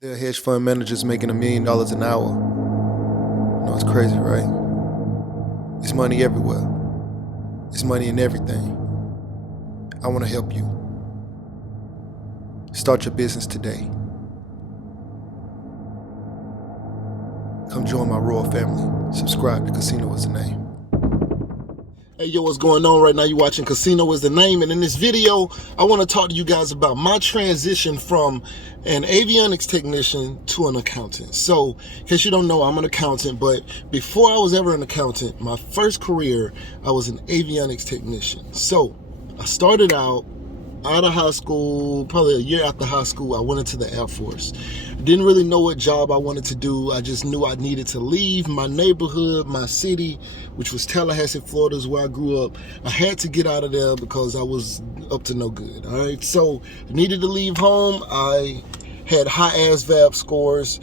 There are hedge fund managers making $1 million an hour. You know, it's crazy, right? It's money everywhere. It's money in everything. I want to help you. Start your business today. Come join my royal family. Subscribe to Casino Is the Name. Hey, yo, what's going on right now? You're watching Casino Is the Name, and in this video, I want to talk to you guys about my transition from an avionics technician to an accountant. So, in case you don't know, I'm an accountant, but before I was ever an accountant, my first career, I was an avionics technician. So, I started out of high school, probably a year after high school, I went into the Air Force. Didn't really know what job I wanted to do. I just knew I needed to leave my neighborhood, my city, which was Tallahassee, Florida, is where I grew up. I had to get out of there because I was up to no good. All right, so I needed to leave home. I had high ASVAB scores.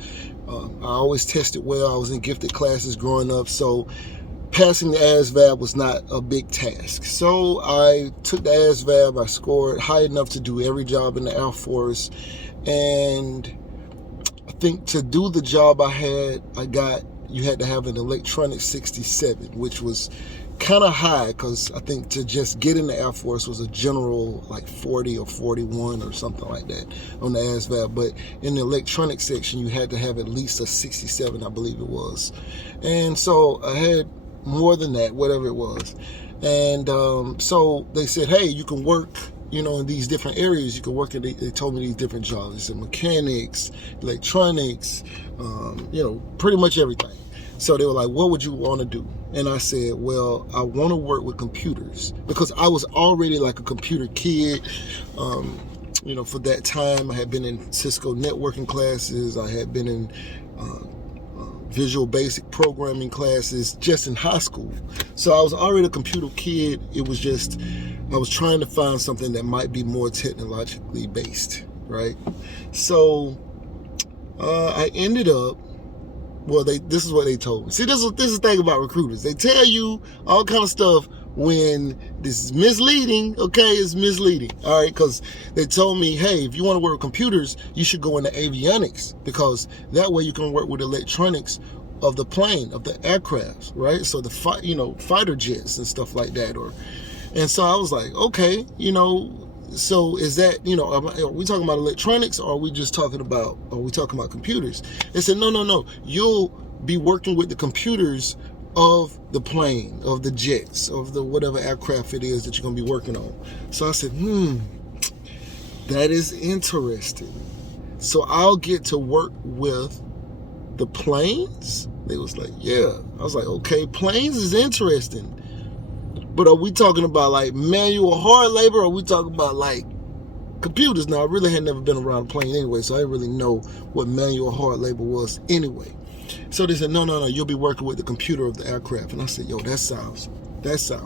I always tested well. I was in gifted classes growing up, so passing the ASVAB was not a big task. So I took the ASVAB, I scored high enough to do every job in the Air Force. And I think to do the job you had to have an electronic 67, which was kind of high because I think to just get in the Air Force was a general like 40 or 41 or something like that on the ASVAB. But in the electronic section, you had to have at least a 67, I believe it was. And so I had more than that, whatever it was. And so they said, hey, you can work, in these different areas. You can work in, they told me these different jobs. They said mechanics, electronics, pretty much everything. So they were like, what would you want to do? And I said, well, I want to work with computers because I was already like a computer kid. For that time, I had been in Cisco networking classes. I had been in Visual Basic programming classes just in high school. So I was already a computer kid. It was just, I was trying to find something that might be more technologically based, right? So I ended up, this is what they told me. See, this is the thing about recruiters. They tell you all kind of stuff when this is misleading, okay? It's misleading, all right? Because they told me, hey, if you want to work with computers, you should go into avionics because that way you can work with electronics of the plane, of the aircraft, right? So the fighter jets and stuff like that. And so I was like, okay, so is that, are we talking about electronics or are we talking about computers? They said, no, you'll be working with the computers of the plane, of the jets, of the whatever aircraft it is that you're going to be working on. So I said, that is interesting. So I'll get to work with the planes? They was like, yeah. I was like, okay, planes is interesting. But are we talking about like manual hard labor or are we talking about like computers? Now, I really had never been around a plane anyway, so I didn't really know what manual hard labor was anyway. So they said, no, you'll be working with the computer of the aircraft. And I said, yo, that sounds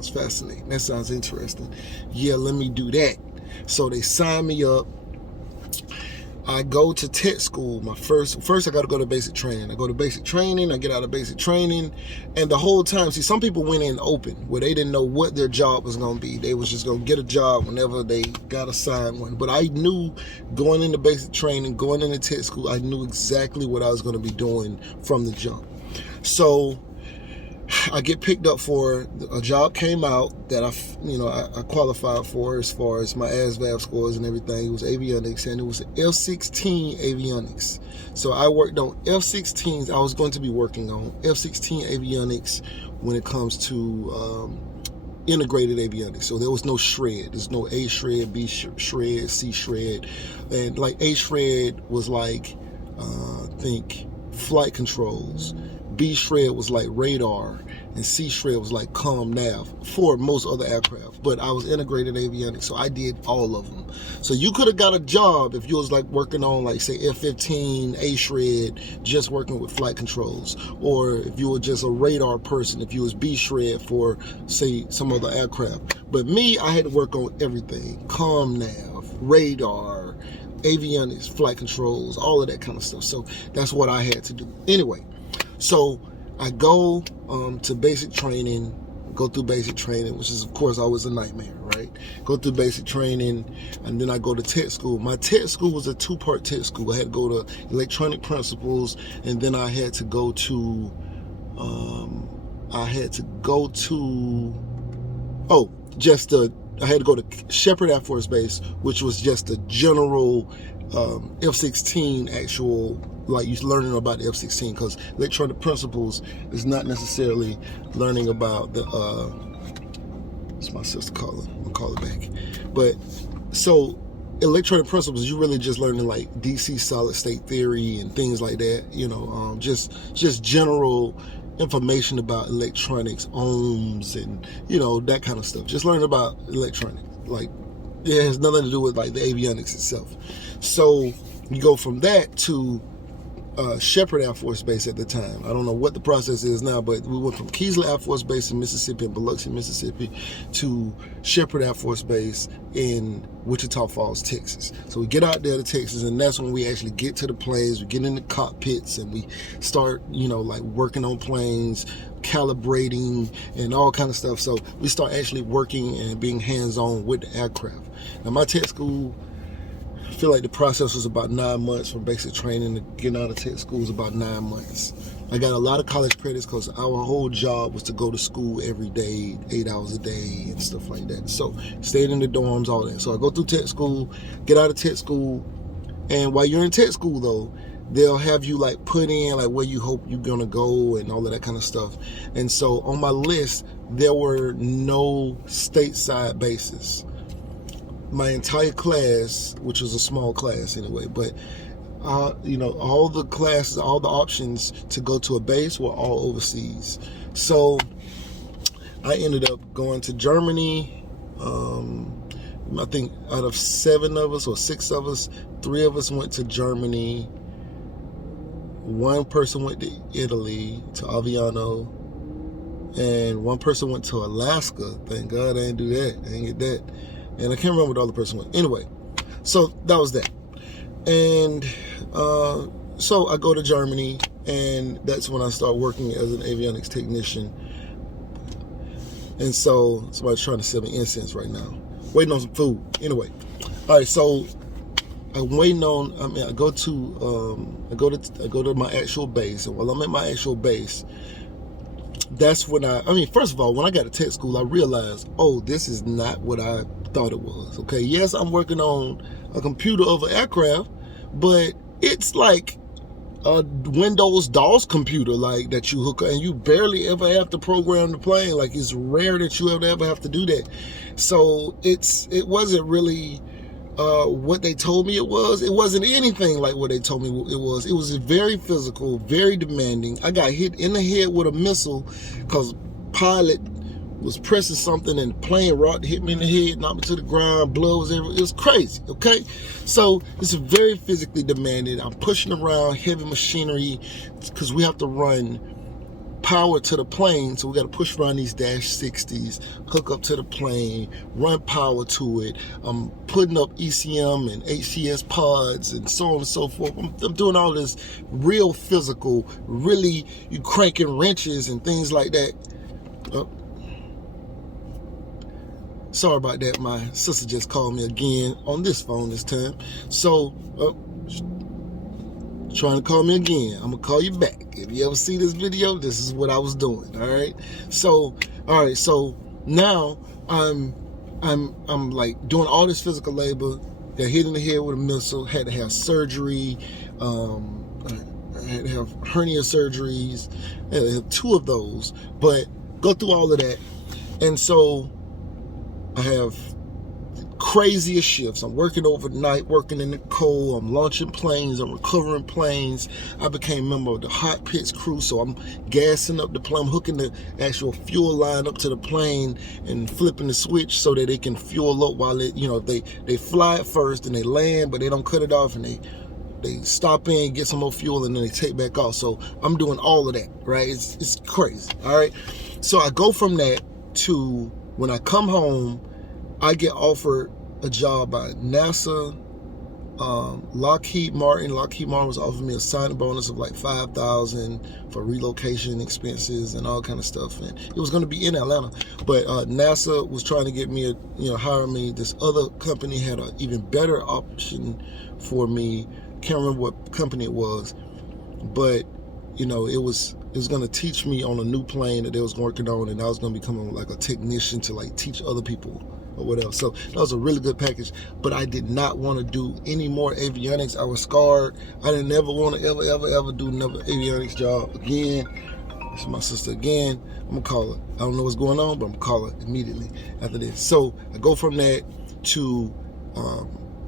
fascinating. That sounds interesting. Yeah, let me do that. So they signed me up. I go to tech school. First I got to go to basic training. I go to basic training. I get out of basic training. And the whole time, see, some people went in open where they didn't know what their job was going to be. They was just going to get a job whenever they got assigned one. But I knew going into basic training, going into tech school, I knew exactly what I was going to be doing from the jump. So I get picked up for a job came out that I qualified for as far as my ASVAB scores and everything. It was avionics and it was F-16 avionics. So I worked on F-16s. I was going to be working on F-16 avionics when it comes to integrated avionics. So there was no shred. There's no A shred, B shred, C shred. And like A shred was like, think flight controls. B shred was like radar, and C shred was like comm nav for most other aircraft. But I was integrated avionics, so I did all of them. So you could have got a job if you was like working on like say F-15, A shred, just working with flight controls, or if you were just a radar person, if you was B shred for say some other aircraft. But me, I had to work on everything: comm nav, radar, avionics, flight controls, all of that kind of stuff. So that's what I had to do. Anyway. So I go to basic training, go through basic training, which is, of course, always a nightmare, right? right? Go through basic training, and then I go to tech school. My tech school was a 2-part tech school. I had to go to electronic principles, and then I had to go to I had to go to Shepherd Air Force Base, which was just a general F-16 actual, like you learning about the F-16, because electronic principles is not necessarily learning about the it's my sister calling. I'm gonna call it back. But so electronic principles, you really just learning like DC solid state theory and things like that, just general information about electronics, ohms, and that kind of stuff. Just learning about electronics. Like, it has nothing to do with like the avionics itself. So you go from that to Shepherd Air Force Base at the time. I don't know what the process is now, but we went from Keesler Air Force Base in Mississippi, in Biloxi, Mississippi, to Shepherd Air Force Base in Wichita Falls, Texas. So we get out there to Texas, and that's when we actually get to the planes. We get in the cockpits, and we start, like working on planes, calibrating, and all kind of stuff. So we start actually working and being hands-on with the aircraft. Now, my tech school, I feel like the process was about 9 months from basic training to getting out of tech school was about 9 months. I got a lot of college credits because our whole job was to go to school every day, 8 hours a day and stuff like that. So stayed in the dorms, all that. So I go through tech school, get out of tech school, and while you're in tech school though, they'll have you like put in like where you hope you're gonna go and all of that kind of stuff. And so on my list, there were no stateside bases. My entire class, which was a small class anyway, but all the classes, all the options to go to a base were all overseas. So I ended up going to Germany. I think out of 7 of us or 6 of us, 3 of us went to Germany. 1 person went to Italy, to Aviano, and 1 person went to Alaska. Thank God I didn't do that. I didn't get that. And I can't remember what the other person went. Anyway, so that was that. And so I go to Germany, and that's when I start working as an avionics technician. And so somebody's trying to sell me incense right now. Waiting on some food. Anyway, all right. So I'm waiting on. I go to my actual base, and while I'm at my actual base, that's when first of all, when I got to tech school, I realized, this is not what I thought it was. Okay, yes, I'm working on a computer of an aircraft, but it's like a Windows DOS computer, like that you hook up, and you barely ever have to program the plane. Like, it's rare that you ever have to do that. So it wasn't really what they told me it was. It wasn't anything like what they told me it was. It was very physical, very demanding. I got hit in the head with a missile because pilot was pressing something and the plane hit me in the head, knocked me to the ground, blood was everywhere. It was crazy, okay? So it's very physically demanding. I'm pushing around heavy machinery because we have to run power to the plane, so we got to push around these -60s, hook up to the plane, run power to it. I'm putting up ECM and HCS pods and so on and so forth. I'm doing all this real physical, really, you cranking wrenches and things like that. Sorry about that. My sister just called me again on this phone this time. So, trying to call me again. I'm gonna call you back. If you ever see this video, this is what I was doing. All right. So now I'm like doing all this physical labor. Got hit in the head with a missile. Had to have surgery. I had to have hernia surgeries. I had to have 2 of those. But go through all of that, and so I have craziest shifts. I'm working overnight, working in the cold. I'm launching planes. I'm recovering planes. I became a member of the hot pits crew, so I'm gassing up the plane. I'm hooking the actual fuel line up to the plane and flipping the switch so that they can fuel up while they fly it first and they land, but they don't cut it off, and they stop in, get some more fuel, and then they take back off. So I'm doing all of that, right? It's crazy, all right? So I go from that to when I come home, I get offered a job by NASA, Lockheed Martin was offering me a signing bonus of like $5,000 for relocation expenses and all kind of stuff, and it was going to be in Atlanta. But NASA was trying to get me, hire me. This other company had an even better option for me. Can't remember what company it was, but it was going to teach me on a new plane that they was working on, and I was going to become like a technician to like teach other people or whatever. So that was a really good package, but I did not want to do any more avionics. I was scarred. I didn't ever want to ever do another avionics job again. It's my sister again. I'm gonna call her. I don't know what's going on, but I'm gonna call her immediately after this. So I go from that to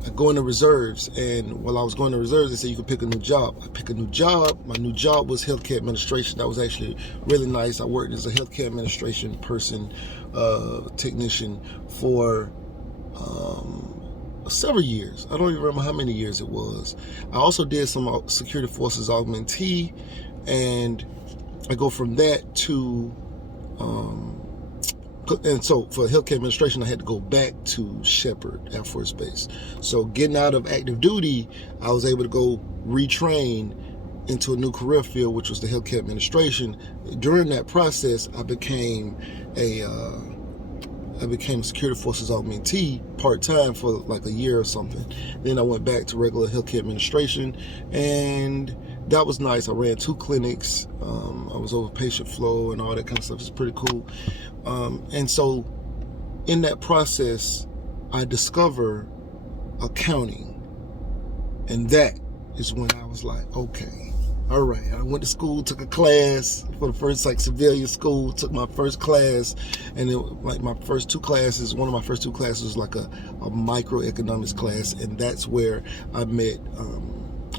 I go into reserves, and while I was going to reserves, they said you could pick a new job. I pick a new job. My new job was healthcare administration. That was actually really nice. I worked as a healthcare administration person, technician for several years. I don't even remember how many years it was. I also did some security forces augmentee, and I go from that to and so for healthcare administration, I had to go back to Shepherd Air Force Base. So getting out of active duty, I was able to go retrain into a new career field, which was the healthcare administration. During that process, I became a security forces augmentee part-time for like a year or something. Then I went back to regular healthcare administration, and that was nice. I ran 2 clinics. I was over patient flow and all that kind of stuff. It's pretty cool. And so in that process, I discover accounting. And that is when I was like, okay, all right. I went to school, took a class for the first civilian school, took my first class, and it like my first 2 classes, one of my first 2 classes was like a microeconomics class, and that's where I met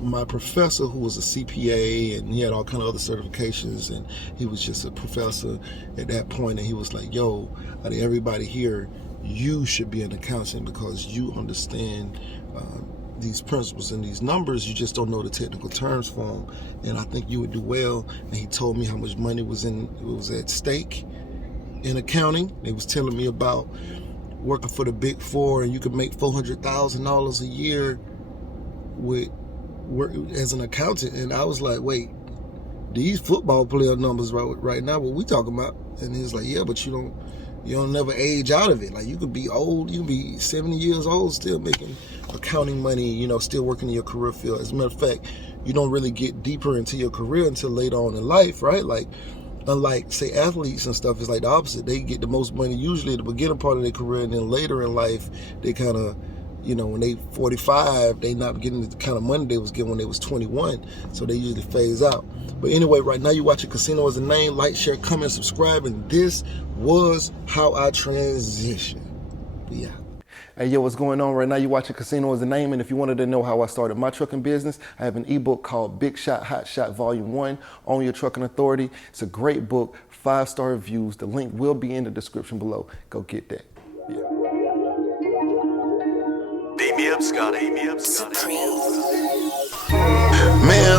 my professor, who was a CPA, and he had all kind of other certifications, and he was just a professor at that point, and he was like, yo, out of everybody here, you should be an accountant because you understand these principles and these numbers. You just don't know the technical terms for them, and I think you would do well. And he told me how much money was at stake in accounting. They was telling me about working for the Big Four, and you could make $400,000 a year with work as an accountant. And I was like, wait, these football player numbers right now, what we talking about? And he was like, yeah, but you don't never age out of it. Like, you could be old, you can be 70 years old still making accounting money, still working in your career field. As a matter of fact, you don't really get deeper into your career until later on in life, right? Like, unlike, say, athletes and stuff, it's like the opposite. They get the most money usually at the beginning part of their career, and then later in life, they kind of, when they 45, they not getting the kind of money they was getting when they was 21. So they usually phase out. But anyway, right now you're watching Casino Is the Name. Like, share, comment, subscribe. And this was how I transitioned. Yeah. Hey, yo, what's going on? Right now you're watching Casino Is the Name. And if you wanted to know how I started my trucking business, I have an ebook called Big Shot, Hot Shot Volume 1, Own Your Trucking Authority. It's a great book, 5-star reviews. The link will be in the description below. Go get that. Yeah. Beat me up, Scotty. Me and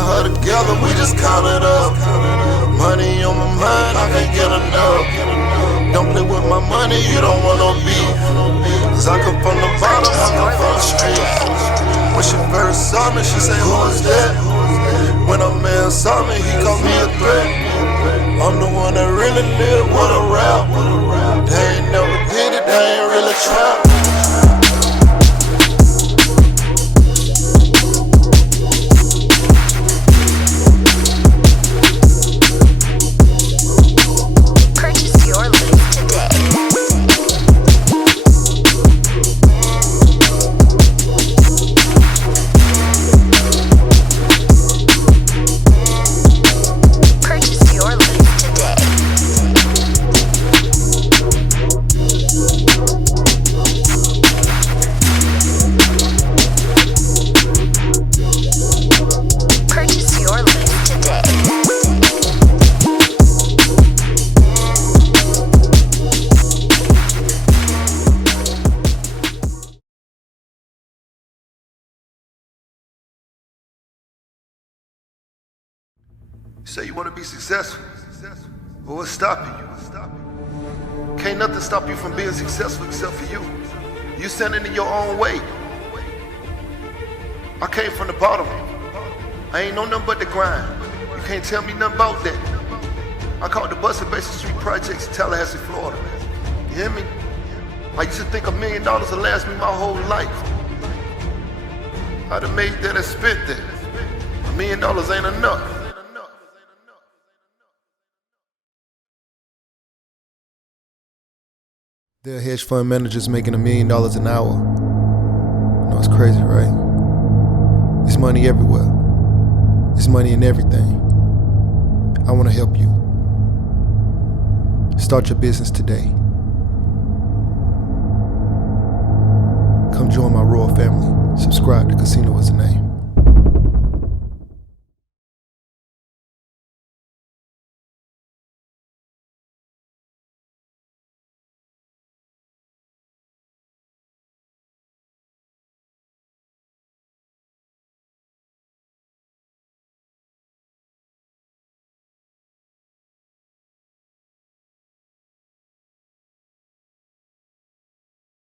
her together, we just counted up. Money on my mind, I can't get enough. Don't play with my money, you don't want no beef. Cause I come from the bottom, I come from the street. When she first saw me, she said, who is that? When a man saw me, he called me a threat. I'm the one that really lived with a rap. They ain't never did it, they ain't really tried. You say you want to be successful, but what's stopping you? Can't nothing stop you from being successful except for you. You standing in your own way. I came from the bottom. I ain't know nothing but the grind. You can't tell me nothing about that. I caught the bus at Basin Street Projects in Tallahassee, Florida. You hear me? I used to think $1 million would last me my whole life. I'd have made that and spent that. $1 million ain't enough. There are hedge fund managers making $1 million an hour. You know, it's crazy, right? It's money everywhere. It's money in everything. I want to help you. Start your business today. Come join my royal family. Subscribe to Casino is the name.